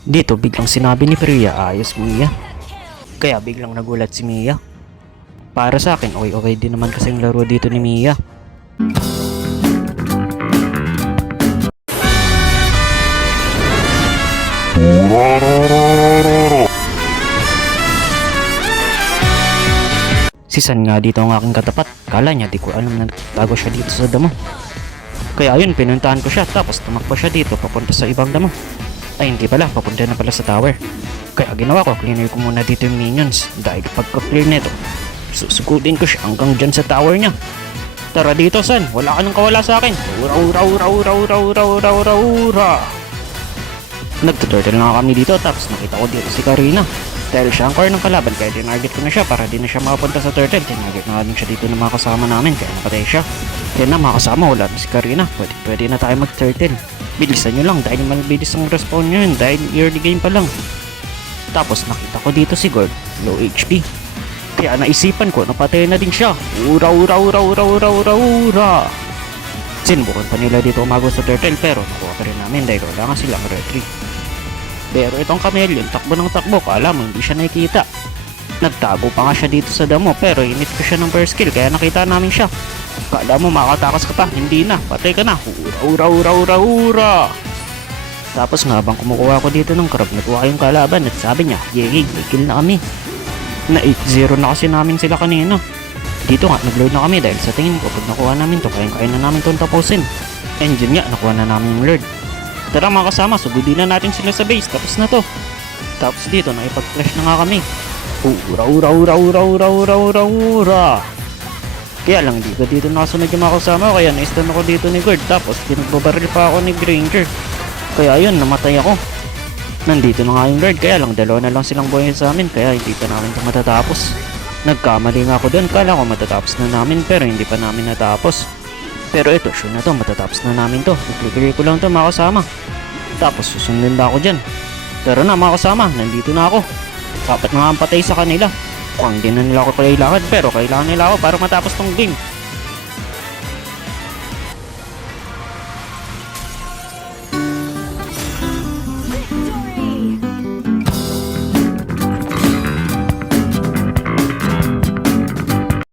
Dito biglang sinabi ni Priya, ayos Mia. Kaya biglang nagulat si Mia. Para sa akin, okay din naman kasing laro dito ni Mia. Si San nga dito ang aking katapat. Kala niya di ko alam na nagtago siya dito sa damo. Kaya ayun, pinuntahan ko siya tapos tumakbo siya dito papunta sa ibang damo. Ay hindi pala, papunta na pala sa tower. Kaya ginawa ko, cleaner ko muna dito yung minions. Dahil pagka-clear nito, susugutin ko siya hanggang dyan sa tower niya. Tara dito San, wala ka nang kawala sa akin. Ura. Nagtuturtle na kami dito tapos nakita ko dito si Karina. Dahil siya ang core ng kalaban kaya dinarget ko na siya para di na siya makapunta sa turtle. Dinarget na din siya dito ng mga kasama namin kaya napatay siya. Kaya na mga kasama, wala na si Karina. Pwede na tayo mag-turtle. Bilisan nyo lang dahil mabilis ang respawn nyo yun dahil early game pa lang. Tapos nakita ko dito si Gord, low HP. Kaya naisipan ko, napatay na din siya. Ura. Sinubukan pa nila dito umagos sa turtle pero nakuha pa rin namin dahil wala nga silang retreat. Pero itong chameleon, takbo ng takbo, kala mo hindi siya nakikita. Nagtago pa nga siya dito sa damo pero init ko siya ng first kill kaya nakita namin siya. Kala mo makatakas ka pa, hindi na, patay ka na. Ura. Tapos nga habang kumukuha ko dito ng crab, nakuha yung kalaban at sabi niya, yay, may kill na kami. Na 8-0 na kasi namin sila kanina. Dito nga, nag-load na kami dahil sa tingin ko pag nakuha namin to, kaya na namin itong tapusin. Engine nga, nakuha na namin yung lord. Tara mga kasama, sugudin na natin sila sa base, tapos na to. Tapos dito, nakipag-flash na nga kami. Ura. Kaya lang, dito nakasunod yung mga kasama, kaya na-stun ako dito ni Gord. Tapos, pinagbabaril pa ako ni Granger. Kaya ayun, namatay ako. Nandito na nga yung Lord, kaya lang dalawa na lang silang buhay sa amin, kaya hindi pa namin ito matatapos. Nagkamali nga ako doon, kala ko matatapos na namin pero hindi pa namin natapos. Pero ito, sure na to, matatapos na namin to. I-clear ko lang to mga kasama. Tapos susundin na ako dyan. Pero na mga kasama, nandito na ako. Dapat na nga ang patay sa kanila. Kung hindi na nila ako kailangan pero kailangan nila ako para matapos tong game.